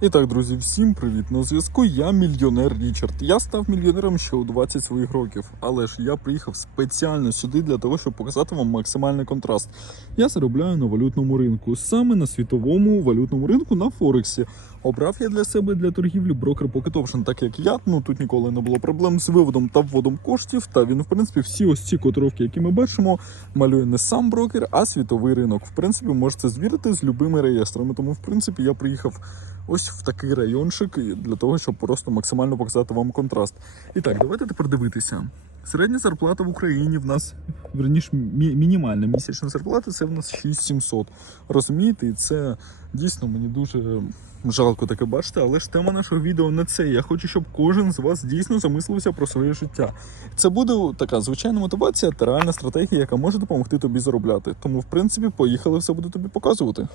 І так, друзі, всім привіт! На зв'язку я мільйонер Річард. Я став мільйонером ще у 20 своїх років, але ж я приїхав спеціально сюди для того, щоб показати вам максимальний контраст. Я заробляю на валютному ринку, саме на світовому валютному ринку на Форексі. Обрав я для себе для торгівлі брокер Pocket Option, так як я, ну тут ніколи не було проблем з виводом та вводом коштів. Та він, в принципі, всі ось ці котировки, які ми бачимо, малює не сам брокер, а світовий ринок. В принципі, можете звірити з любими реєстрами. Тому, в принципі, я приїхав ось в такий райончик для того, щоб просто максимально показати вам контраст. І так, давайте тепер дивитися. Середня зарплата в Україні в нас верніш мі- мінімальна місячна зарплата це в нас 6700. Розумієте, і це дійсно мені дуже жалко таке бачити, але ж тема нашого відео не це. Я хочу, щоб кожен з вас дійсно замислився про своє життя. Це буде така звичайна мотивація та реальна стратегія, яка може допомогти тобі заробляти. Тому, в принципі, поїхали, все буду тобі показувати.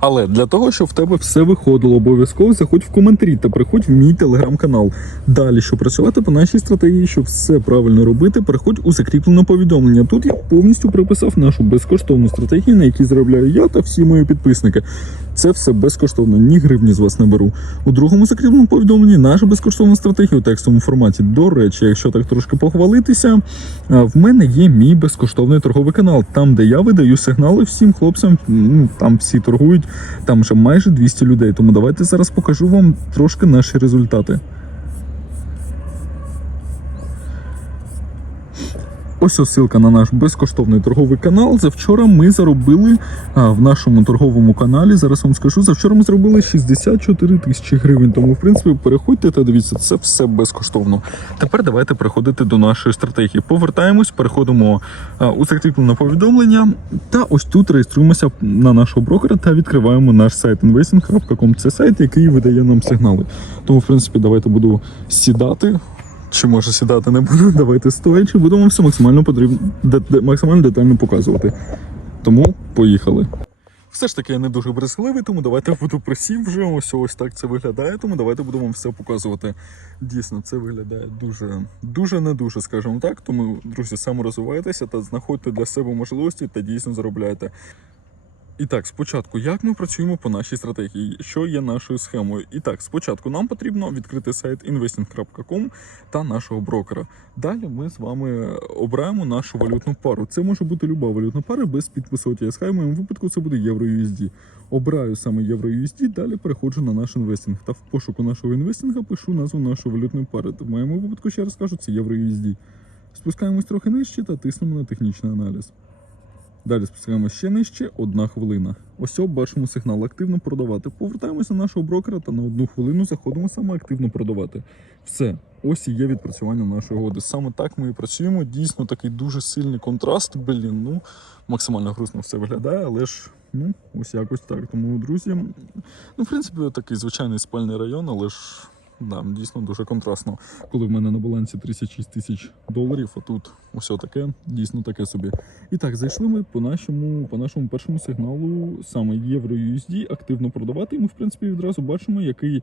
Але для того, щоб в тебе все виходило, обов'язково заходь в коментарі та приходь в мій телеграм-канал. Далі, щоб працювати по нашій стратегії, щоб все правильно робити, переходь у закріплене повідомлення. Тут я повністю приписав нашу безкоштовну стратегію, на якій заробляю я та всі мої підписники. Це все безкоштовно, ні гривні з вас не беру. У другому закріпленому повідомленні наша безкоштовна стратегія у текстовому форматі. До речі, якщо так трошки похвалитися, в мене є мій безкоштовний торговий канал, там де я видаю сигнали всім хлопцям. Ну там всі торгують, там вже майже 200 людей. Тому давайте зараз покажу вам трошки наші результати. Ось ссылка на наш безкоштовний торговий канал. Завчора ми заробили а, в нашому торговому каналі. Зараз вам скажу. Завчора ми зробили 64 тисячі гривень. Тому, в принципі, переходьте та дивіться, це все безкоштовно. Тепер давайте переходити до нашої стратегії. Повертаємось, переходимо а, у закріплене повідомлення. Та ось тут реєструємося на нашого брокера та відкриваємо наш сайт investing.com. Це сайт, який видає нам сигнали. Тому, в принципі, давайте буду сідати. Чи може сідати не буду, давайте стоячи, будемо все максимально потрібно максимально детально показувати. Тому поїхали. Все ж таки я не дуже брезгливий, тому давайте буду присів вже. Ось ось так це виглядає, тому давайте буду вам все показувати. Дійсно, це виглядає дуже, дуже не дуже, скажімо так. Тому, друзі, саморозвивайтеся та знаходьте для себе можливості та дійсно заробляйте. І так, спочатку, як ми працюємо по нашій стратегії, що є нашою схемою? І так, спочатку нам потрібно відкрити сайт investing.com та нашого брокера. Далі ми з вами обираємо нашу валютну пару. Це може бути люба валютна пара без підпису OTS. Хай в моєму випадку це буде євро-USD. Обираю саме євро-USD, далі переходжу на наш інвестинг. Та в пошуку нашого інвестинга пишу назву нашої валютної пари. В моєму випадку ще раз кажу, це євро-USD. Спускаємось трохи нижче та тиснемо на технічний аналіз. Далі спускаємо ще нижче, одна хвилина. Ось бачимо сигнал активно продавати. Повертаємося до нашого брокера та на одну хвилину заходимо саме активно продавати. Все, ось і є відпрацювання нашої угоди. Саме так ми і працюємо. Дійсно такий дуже сильний контраст. Блін, ну максимально грустно все виглядає, але ж ну ось якось так. Тому, друзі, ну в принципі, такий звичайний спальний район, але ж. Да, дійсно дуже контрастно. Коли в мене на балансі 36 тисяч доларів, а тут усе таке, дійсно таке собі. І так, зайшли ми по нашому, по нашому першому сигналу, саме євро USD, активно продавати. І ми, в принципі, відразу бачимо, який,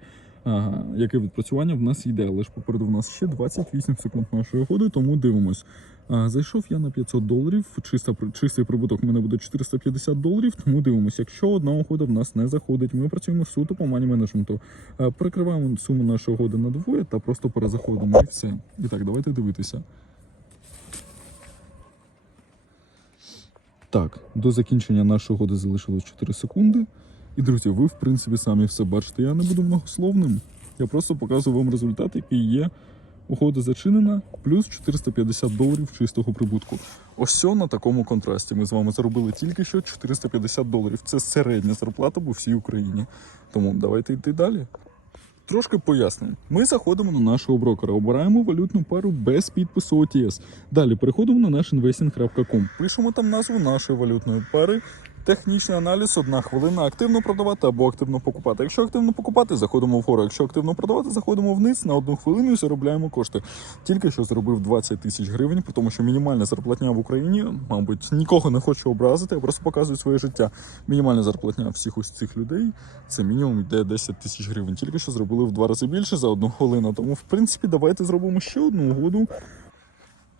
яке відпрацювання в нас йде. Але ж попереду в нас ще 28 секунд нашої угоди, тому дивимось. Зайшов я на 500 доларів. Чиста, чистий прибуток в мене буде 450 доларів, тому дивимось. Якщо одна угода в нас не заходить, ми працюємо суто по мані менеджменту. А, Перекриваємо суму нашої угоди на двоє та просто перезаходимо і все. І так, давайте дивитися. Так, до закінчення нашої угоди залишилось 4 секунди. І, друзі, ви, в принципі, самі все бачите. Я не буду многословним. Я просто показую вам результат, який є. Угода зачинена, плюс 450 доларів чистого прибутку. Ось на такому контрасті. Ми з вами заробили тільки що 450 доларів. Це середня зарплата по всій Україні. Тому давайте йти далі. Трошки пояснюю. Ми заходимо на нашого брокера, обираємо валютну пару без підпису OTS. Далі переходимо на наш investing.com. Пишемо там назву нашої валютної пари. Технічний аналіз, одна хвилина, активно продавати або активно покупати. Якщо активно покупати, заходимо вгору. Якщо активно продавати, заходимо вниз на одну хвилину і заробляємо кошти. Тільки що зробив 20 тисяч гривень, тому що мінімальна зарплатня в Україні, мабуть, нікого не хочу образити, я просто показую своє життя. Мінімальна зарплатня всіх ось цих людей це мінімум йде 10 тисяч гривень. Тільки що зробили в два рази більше за одну хвилину. Тому, в принципі, давайте зробимо ще одну угоду.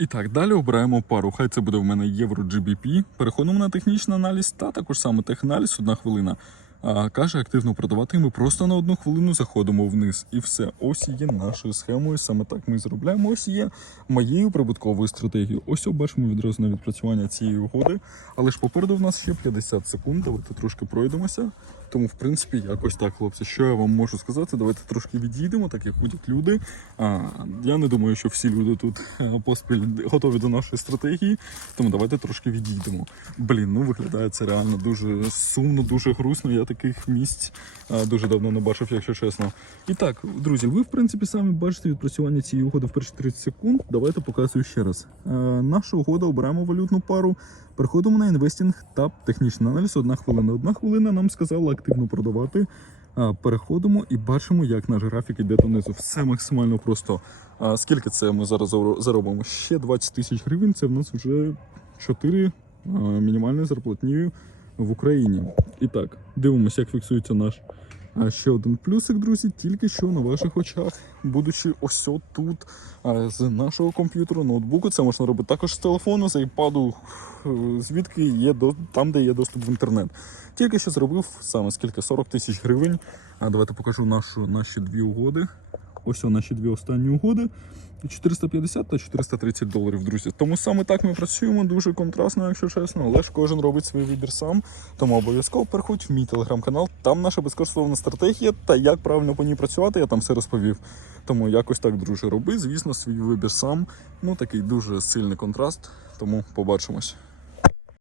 І так, далі обираємо пару. Хай це буде в мене євро GBP. Переходимо на технічний аналіз та також саме теханаліз, одна хвилина. А, каже активно продавати. Ми просто на одну хвилину заходимо вниз. І все. Ось є нашою схемою. Саме так ми зробляємо. Ось є моєю прибутковою стратегією. Ось бачимо відразу на відпрацювання цієї угоди. Але ж попереду в нас ще 50 секунд. Давайте трошки пройдемося. Тому, в принципі, якось так, хлопці. Що я вам можу сказати? Давайте трошки відійдемо, так як ходять люди. А, я не думаю, що всі люди тут е, поспіль готові до нашої стратегії. Тому давайте трошки відійдемо. Блін, ну виглядає це реально дуже сумно, дуже грустно. Я таких місць дуже давно не бачив, якщо чесно. І так, друзі, ви в принципі самі бачите відпрацювання цієї угоди в перші 30 секунд. Давайте показую ще раз. Е, наша угода обираємо валютну пару. Переходимо на інвестінг та технічний аналіз. Одна хвилина. Одна хвилина нам сказала активно продавати. Переходимо і бачимо, як наш графік іде донизу. Все максимально просто. Скільки це ми зараз заробимо? Ще 20 тисяч гривень. Це в нас вже 4 а, мінімальні зарплатні в Україні. І так, дивимося, як фіксується наш а, ще один плюсик, друзі, тільки що на ваших очах, будучи ось тут з нашого комп'ютеру, ноутбуку, це можна робити також з телефону, з айпаду, е, звідки є до там, де є доступ в інтернет. Тільки що зробив саме скільки 40 тисяч гривень. А давайте покажу нашу, наші дві угоди. Ось наші дві останні угоди. 450 та 430 доларів, друзі. Тому саме так ми працюємо дуже контрастно, якщо чесно, але ж кожен робить свій вибір сам. Тому обов'язково переходь в мій телеграм-канал. Там наша безкоштовна стратегія та як правильно по ній працювати, я там все розповів. Тому якось так, друже, роби. Звісно, свій вибір сам. Ну такий дуже сильний контраст. Тому побачимось.